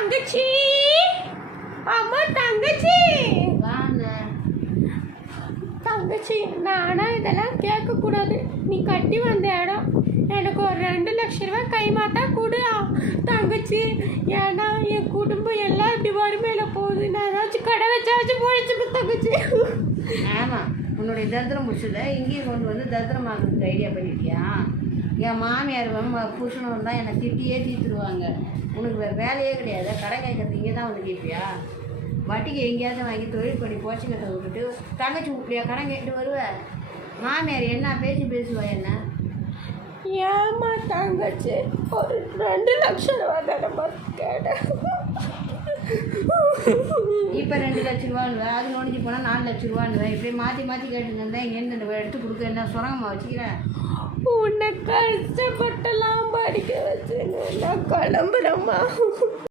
தங்கச்சி, அம்மா தங்கச்சி, தங்கச்சி நானா இதெல்லாம் கேட்கக்கூடாது. நீ கட்டி வந்த இடம் எனக்கு ஒரு 2 லட்ச ரூபா கை மாத்தா கொடு தங்கச்சி. ஏன்னா என் குடும்பம் எல்லாம் இப்படி வறுமையில் போகுது. நான் ஏதாச்சும் கடை வச்சாச்சும் போயிடுச்சு தங்கச்சி. ஆமாம், உன்னுடைய தரித்திரம் முடிச்சதை இங்கேயும் கொண்டு வந்து தரித்திரமாக்குறதுக்கு ஐடியா பண்ணிட்டியா? என் மாமியார் புருஷனும் வந்தால் என்னை திட்டியே தீர்த்துருவாங்க. உனக்கு வேலையே கிடையாது, கடை கேட்கறது இங்கே தான் வந்து கேட்பியா? வட்டிக்கு எங்கேயாவது வாங்கி தொழில் பண்ணி போச்சுக்கிட்ட விட்டுட்டு தங்கச்சி இப்படியா கடன் கேட்டு வருவேன்? மாமியார் என்ன பேசுவா என்ன? ஏமா தங்கச்சி ஒரு 2 லட்சம் ரூபா தானம்மா கேட்டேன். இப்போ 2 லட்ச ரூபான்னு அது நோடிச்சு போனால் 4 லட்ச ரூபான்னு இப்படியே மாற்றி கேட்டுங்க இருந்தால் இங்கேருந்து எடுத்து கொடுக்க என்ன சுரங்கமாக வச்சுக்கிறேன்? உன்னை கஷ்டப்பட்டெல்லாம் படிக்க வச்சுன்னு நான் கிளம்புறேம்மா.